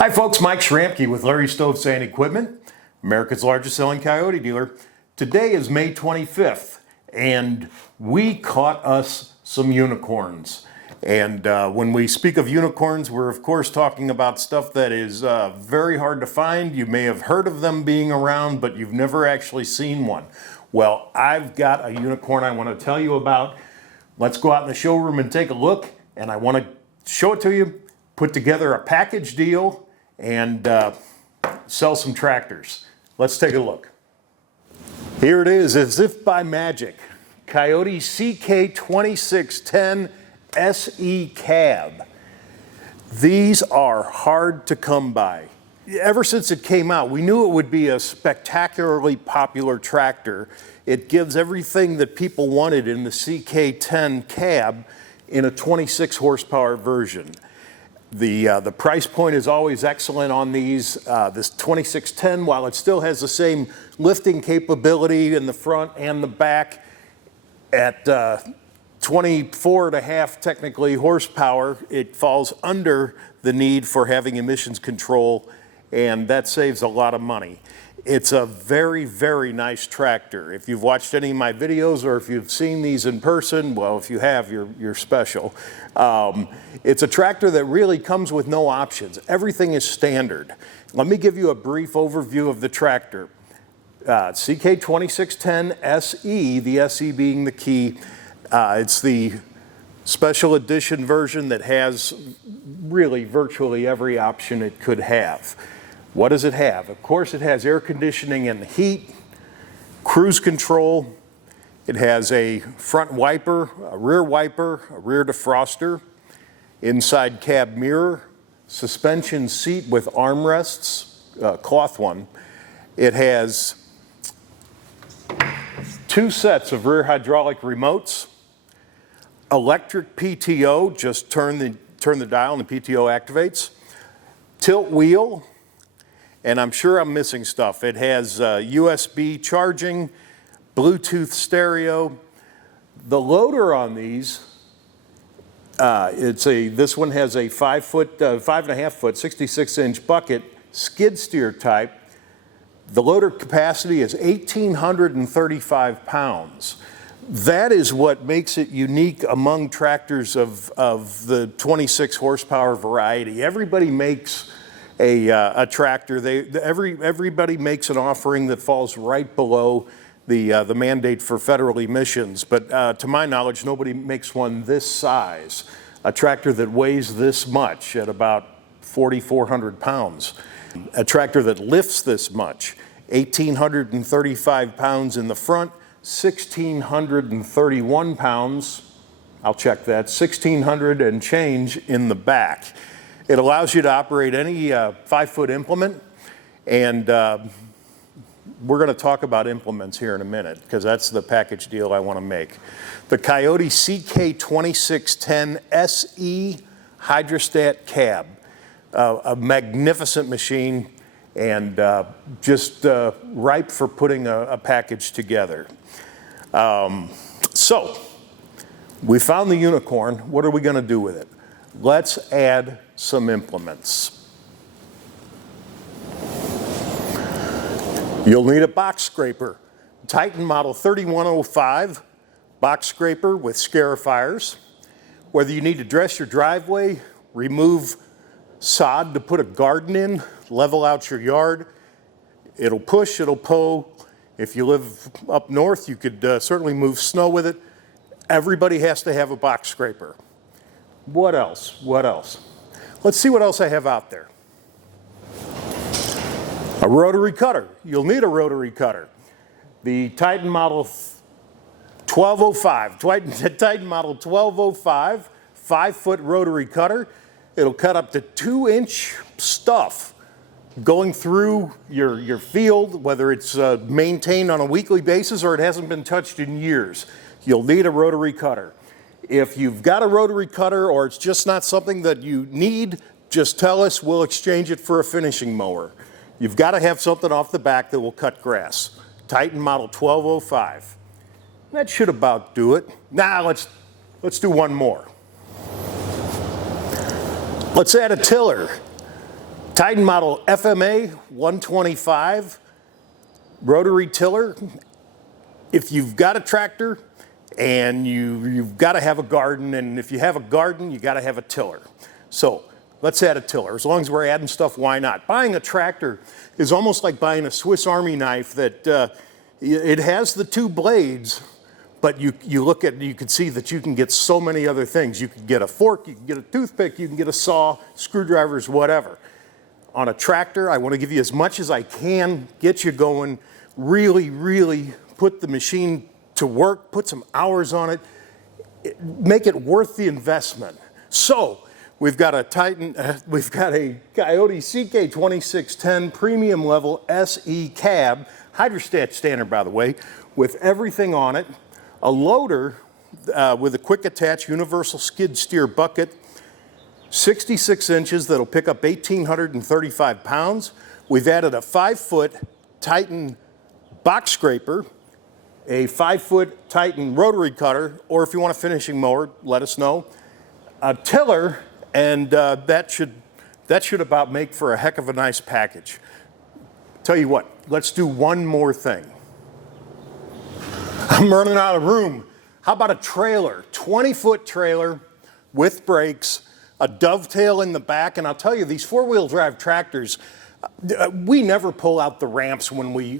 Hi folks, Mike Schramke with Larry Stovesand Equipment, America's largest selling Kioti dealer. Today is May 25th and we caught us some unicorns. And when we speak of unicorns, we're of course talking about stuff that is very hard to find. You may have heard of them being around, but you've never actually seen one. Well, I've got a unicorn I want to tell you about. Let's go out in the showroom and take a look, and I want to show it to you, put together a package deal, and sell some tractors. Let's take a look. Here it is, as if by magic. Kioti CK2610SE cab. These are hard to come by. Ever since it came out, we knew it would be a spectacularly popular tractor. It gives everything that people wanted in the CK10 cab in a 26 horsepower version. The price point is always excellent on these. This 2610, while it still has the same lifting capability in the front and the back, at 24.5 technically horsepower, it falls under the need for having emissions control, and that saves a lot of money. It's a very, very nice tractor. If you've watched any of my videos or if you've seen these in person, well, if you have, you're special. It's a tractor that really comes with no options. Everything is standard. Let me give you a brief overview of the tractor. CK2610SE, the SE being the key. It's the special edition version that has really virtually every option it could have. What does it have? Of course, it has air conditioning and heat, cruise control. It has a front wiper, a rear defroster, inside cab mirror, suspension seat with armrests, cloth one. It has 2 sets of rear hydraulic remotes, electric PTO, just turn the dial and the PTO activates, tilt wheel, and I'm sure I'm missing stuff. It has USB charging, Bluetooth stereo. The loader on these, this one has a 5.5 foot, 66-inch bucket, skid steer type. The loader capacity is 1,835 pounds. That is what makes it unique among tractors of the 26 horsepower variety. Everybody makes a tractor. Everybody makes an offering that falls right below the mandate for federal emissions. But to my knowledge, nobody makes one this size. A tractor that weighs this much at about 4,400 pounds. A tractor that lifts this much, 1,835 pounds in the front, 1,631 pounds, I'll check that, 1,600 and change in the back. It allows you to operate any 5-foot implement, and we're going to talk about implements here in a minute because that's the package deal I want to make. The Kioti CK2610SE hydrostat cab, a magnificent machine and just ripe for putting a package together. So we found the unicorn. What are we going to do with it? Let's add some implements. You'll need a box scraper. Titan model 3105 box scraper with scarifiers. Whether you need to dress your driveway, remove sod to put a garden in, level out your yard, it'll push, it'll pull. If you live up north, you could certainly move snow with it. Everybody has to have a box scraper. What else? What else? Let's see what else I have out there. A rotary cutter. You'll need a rotary cutter. The Titan model 1205, Titan model 1205, 5-foot rotary cutter. It'll cut up to 2-inch stuff going through your field, whether it's maintained on a weekly basis or it hasn't been touched in years. You'll need a rotary cutter. If you've got a rotary cutter or it's just not something that you need, just tell us, we'll exchange it for a finishing mower. You've got to have something off the back that will cut grass. Titan model 1205. That should about do it. Now let's do one more. Let's add a tiller. Titan model FMA 125 rotary tiller. If you've got a tractor and you've got to have a garden, and if you have a garden, you got to have a tiller. So let's add a tiller. As long as we're adding stuff, why not? Buying a tractor is almost like buying a Swiss Army knife that it has the two blades, but you look at it, you can see that you can get so many other things. You can get a fork, you can get a toothpick, you can get a saw, screwdrivers, whatever. On a tractor, I want to give you as much as I can, get you going, really put the machine to work, put some hours on it, make it worth the investment. So we've got a Titan, we've got a Kioti CK2610 premium level SE cab, hydrostat standard by the way, with everything on it, a loader with a quick attach universal skid steer bucket, 66 inches that'll pick up 1,835 pounds. We've added a 5-foot Titan box scraper, a 5-foot Titan rotary cutter, or if you want a finishing mower, let us know, a tiller, and that should about make for a heck of a nice package. Tell you what, let's do one more thing. I'm running out of room. How about a trailer, 20-foot trailer with brakes, a dovetail in the back, and I'll tell you, these 4-wheel drive tractors, we never pull out the ramps when we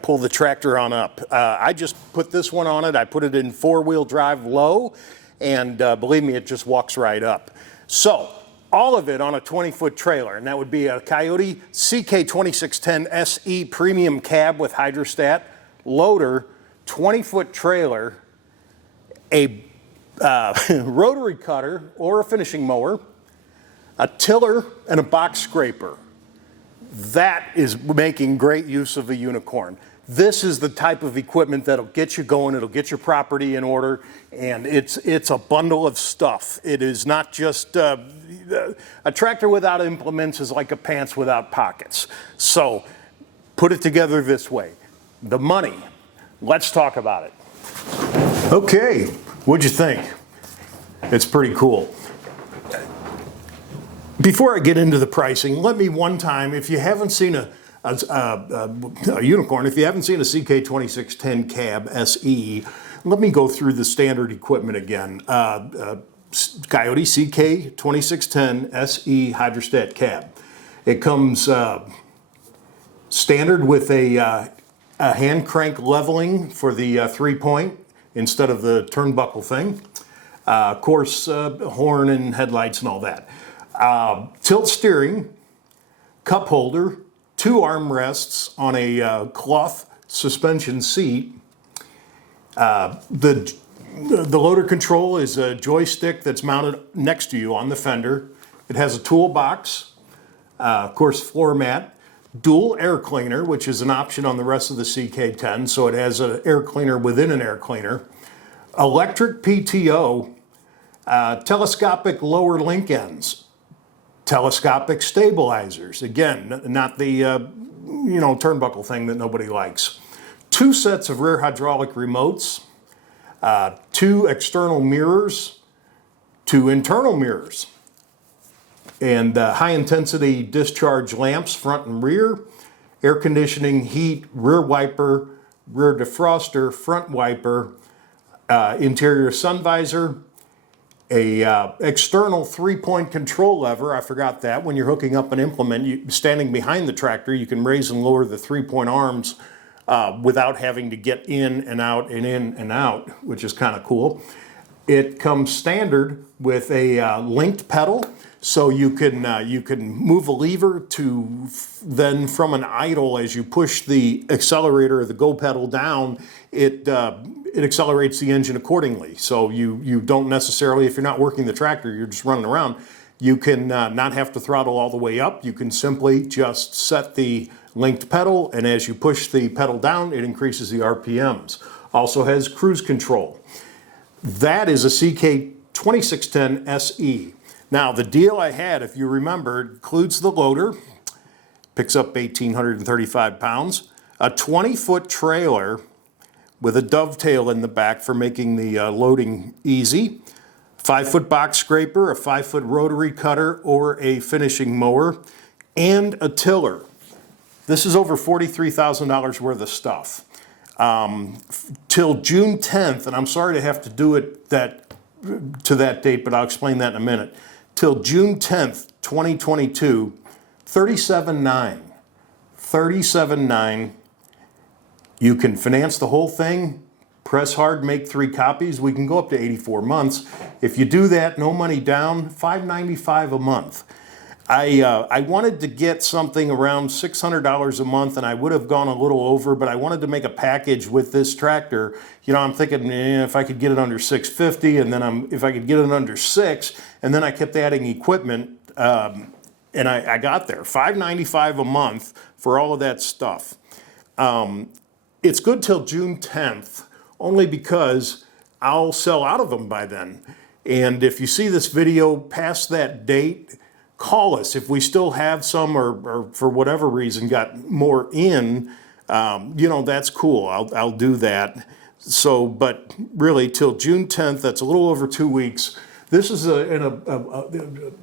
pull the tractor on up. I just put this one on it. I put it in 4-wheel drive low, and believe me, it just walks right up. So all of it on a 20-foot trailer, and that would be a Kioti CK2610SE premium cab with hydrostat, loader, 20-foot trailer, a rotary cutter or a finishing mower, a tiller, and a box scraper. That is making great use of a unicorn. This is the type of equipment that'll get you going, it'll get your property in order, and it's a bundle of stuff. It is not just, a tractor without implements is like a pants without pockets. So put it together this way. The money, let's talk about it. Okay, what'd you think? It's pretty cool. Before I get into the pricing, let me one time, if you haven't seen a unicorn, if you haven't seen a CK2610 cab SE, let me go through the standard equipment again. Kioti CK2610 SE hydrostat cab. It comes standard with a hand crank leveling for the 3-point instead of the turnbuckle thing. Of course, horn and headlights and all that. Tilt steering, cup holder, 2 armrests on a cloth suspension seat. The loader control is a joystick that's mounted next to you on the fender. It has a toolbox, of course floor mat, dual air cleaner, which is an option on the rest of the CK10, so it has an air cleaner within an air cleaner, electric PTO, telescopic lower link ends, telescopic stabilizers, again, not the turnbuckle thing that nobody likes. 2 sets of rear hydraulic remotes, 2 external mirrors, 2 internal mirrors, and high intensity discharge lamps front and rear, air conditioning, heat, rear wiper, rear defroster, front wiper, interior sun visor, a external 3-point control lever. I forgot that. When you're hooking up an implement, standing behind the tractor, you can raise and lower the 3-point arms without having to get in and out and in and out, which is kind of cool. It comes standard with a linked pedal, so you can move a lever to then from an idle as you push the accelerator or the go pedal down, it accelerates the engine accordingly. So you don't necessarily, if you're not working the tractor, you're just running around, you can not have to throttle all the way up. You can simply just set the linked pedal, and as you push the pedal down, it increases the RPMs. Also has cruise control. That is a CK2610 SE. Now the deal I had, if you remember, includes the loader, picks up 1,835 pounds, a 20-foot trailer with a dovetail in the back for making the loading easy, 5-foot box scraper, a 5-foot rotary cutter, or a finishing mower. and a tiller. This is over $43,000 worth of stuff. Till June 10th, and I'm sorry to have to do it to that date, but I'll explain that in a minute. Till June 10th, 2022, $37,900. $37,900. You can finance the whole thing, press hard, make 3 copies. We can go up to 84 months. If you do that, no money down, $595 a month. I wanted to get something around $600 a month, and I would have gone a little over, but I wanted to make a package with this tractor. You know, I'm thinking if I could get it under $650, and then if I could get it under $600, and then I kept adding equipment, and I got there. $595 a month for all of that stuff. It's good till June 10th, only because I'll sell out of them by then. And if you see this video past that date, call us. If we still have some or for whatever reason got more in, you know, that's cool. I'll do that. So, but really till June 10th, that's a little over 2 weeks. This is a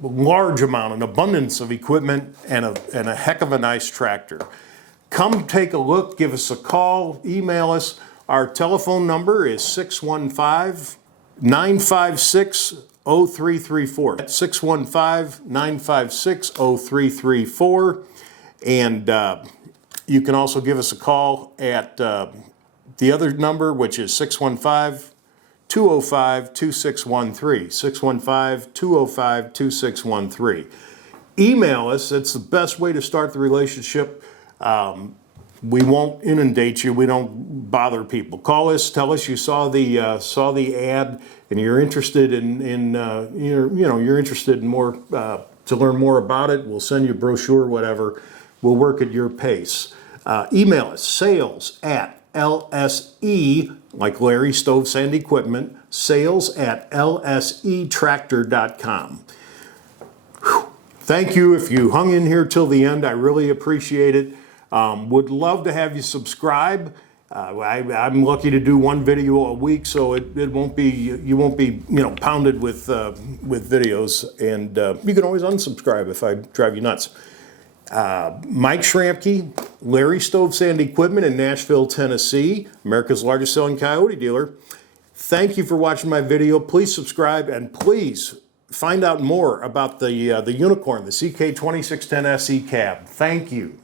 large amount, an abundance of equipment and a heck of a nice tractor. Come take a look, give us a call, email us. Our telephone number is 615-956-0334. That's 615-956-0334. And you can also give us a call at the other number, which is 615-205-2613. 615-205-2613. Email us. It's the best way to start the relationship. We won't inundate you. We don't bother people. Call us. Tell us you saw the ad and you're interested you're interested in more to learn more about it. We'll send you a brochure, whatever. We'll work at your pace. Email us sales@LSE, like Larry Stovesand Equipment, sales@lsetractor.com. Thank you. If you hung in here till the end, I really appreciate it. Would love to have you subscribe. I'm lucky to do 1 video a week, so you won't be pounded with videos, and you can always unsubscribe if I drive you nuts. Mike Schramke, Larry Stovesand Equipment in Nashville, Tennessee, America's largest selling Kioti dealer. Thank you for watching my video. Please subscribe, and please find out more about the unicorn, the CK2610SE cab. Thank you.